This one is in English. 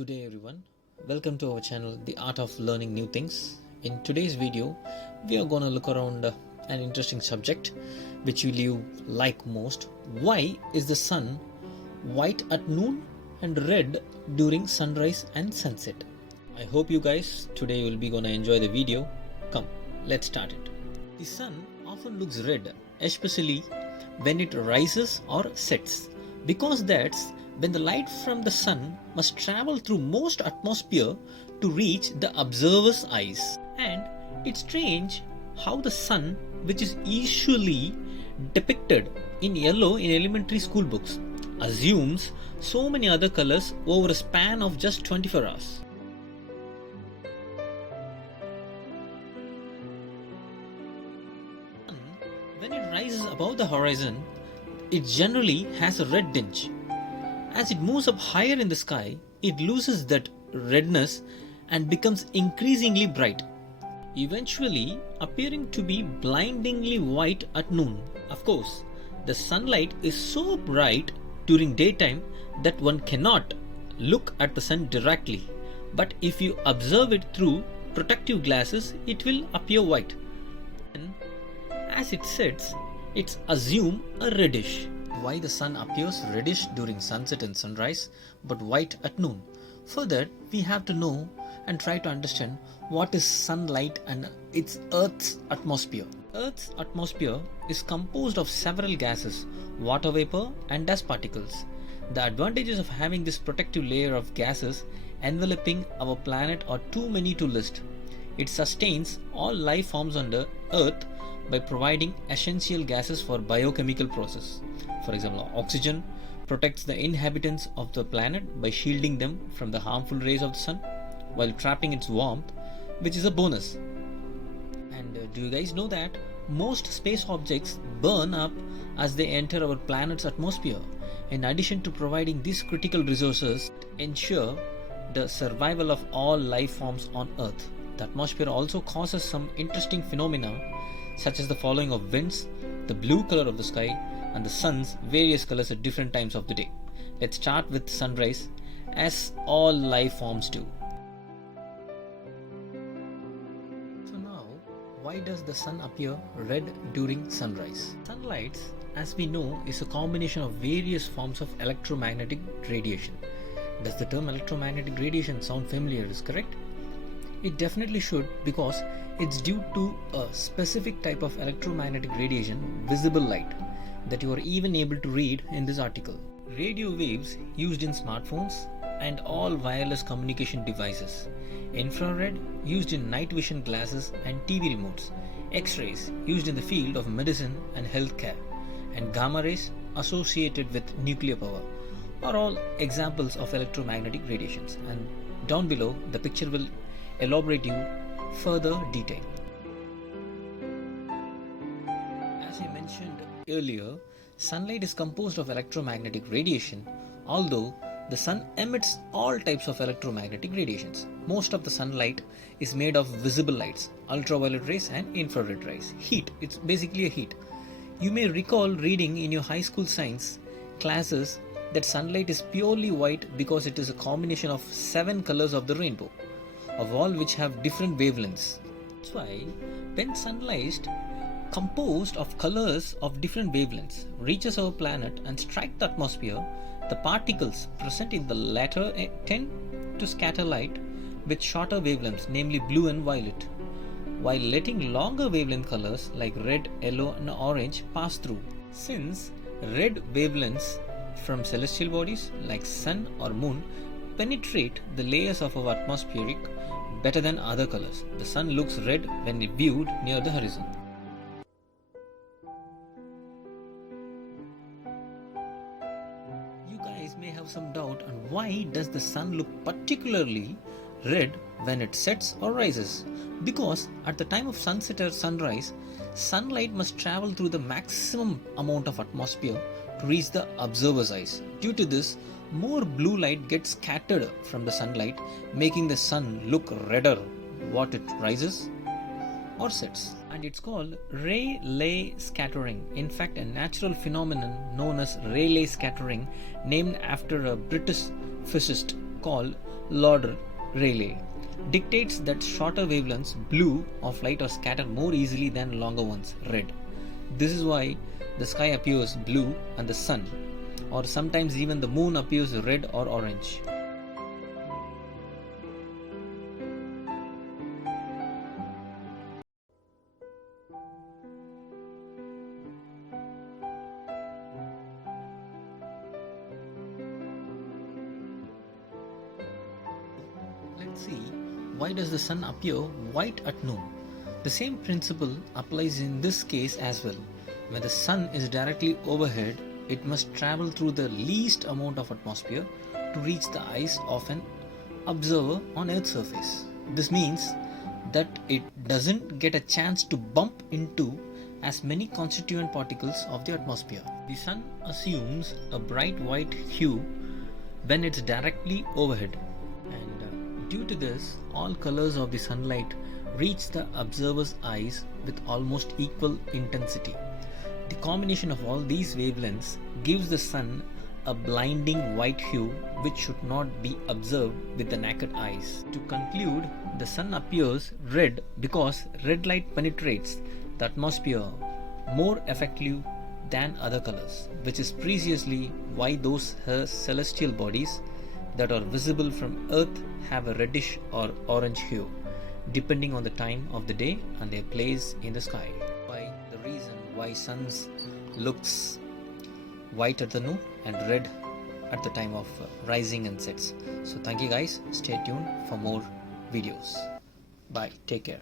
Good day everyone. Welcome to our channel, The Art of Learning New Things. In today's video, we are going to look around an interesting subject which will you like most. Why is the sun white at noon and red during sunrise and sunset? I hope you guys today will be going to enjoy the video. Come, let's start it. The sun often looks red, especially when it rises or sets, because that's when the light from the sun must travel through most atmosphere to reach the observer's eyes. And it's strange how the sun, which is usually depicted in yellow in elementary school books, assumes so many other colors over a span of just 24 hours. When it rises above the horizon, it generally has a red tinge. As it moves up higher in the sky, it loses that redness and becomes increasingly bright, eventually appearing to be blindingly white at noon. Of course, the sunlight is so bright during daytime that one cannot look at the sun directly, but if you observe it through protective glasses, it will appear white. And as it sets, it's assumed a reddish. Why the sun appears reddish during sunset and sunrise but white at noon? For that, we have to know and try to understand what is sunlight and its Earth's atmosphere. Earth's atmosphere is composed of several gases, water vapor and dust particles. The advantages of having this protective layer of gases enveloping our planet are too many to list. It sustains all life forms on the Earth by providing essential gases for biochemical process. For example, oxygen protects the inhabitants of the planet by shielding them from the harmful rays of the sun while trapping its warmth, which is a bonus. And do you guys know that most space objects burn up as they enter our planet's atmosphere? In addition to providing these critical resources, ensure the survival of all life forms on Earth. The atmosphere also causes some interesting phenomena such as the following of winds, the blue color of the sky, and the sun's various colors at different times of the day. Let's start with sunrise, as all life forms do. So now, why does the sun appear red during sunrise? Sunlight, as we know, is a combination of various forms of electromagnetic radiation. Does the term electromagnetic radiation sound familiar? Is correct? It definitely should, because it's due to a specific type of electromagnetic radiation, visible light, that you are even able to read in this article. Radio waves used in smartphones and all wireless communication devices. Infrared used in night vision glasses and TV remotes. X-rays used in the field of medicine and healthcare. And gamma rays associated with nuclear power are all examples of electromagnetic radiations. And down below, the picture will elaborate you further detail. As I mentioned earlier, sunlight is composed of electromagnetic radiation, although the sun emits all types of electromagnetic radiations. Most of the sunlight is made of visible lights, ultraviolet rays and infrared rays. Heat, it's basically a heat. You may recall reading in your high school science classes that sunlight is purely white because it is a combination of 7 colors of the rainbow, of all which have different wavelengths. That's why when sunlight, composed of colors of different wavelengths, reaches our planet and strikes the atmosphere, the particles present in the latter tend to scatter light with shorter wavelengths, namely blue and violet, while letting longer wavelength colors like red, yellow and orange pass through. Since red wavelengths from celestial bodies like sun or moon penetrate the layers of our atmospheric better than other colors, the sun looks red when viewed near the horizon. You guys may have some doubt on why does the sun look particularly red when it sets or rises? Because at the time of sunset or sunrise, sunlight must travel through the maximum amount of atmosphere to reach the observer's eyes. Due to this, more blue light gets scattered from the sunlight, making the sun look redder what it rises or sets. And it's called Rayleigh Scattering. In fact, a natural phenomenon known as Rayleigh Scattering, named after a British physicist called Lord Rayleigh, dictates that shorter wavelengths, blue, of light are scattered more easily than longer ones, red. This is why the sky appears blue and the sun, or sometimes even the moon, appears red or orange. Let's see, why does the sun appear white at noon? The same principle applies in this case as well. When the sun is directly overhead, it must travel through the least amount of atmosphere to reach the eyes of an observer on Earth's surface. This means that it doesn't get a chance to bump into as many constituent particles of the atmosphere. The sun assumes a bright white hue when it's directly overhead, and due to this, all colors of the sunlight reach the observer's eyes with almost equal intensity. The combination of all these wavelengths gives the sun a blinding white hue which should not be observed with the naked eyes. To conclude, the sun appears red because red light penetrates the atmosphere more effectively than other colors, which is precisely why those celestial bodies that are visible from Earth have a reddish or orange hue, depending on the time of the day and their place in the sky. Why the reason why suns looks white at the noon and red at the time of rising and sets. So thank you guys, stay tuned for more videos. Bye, take care.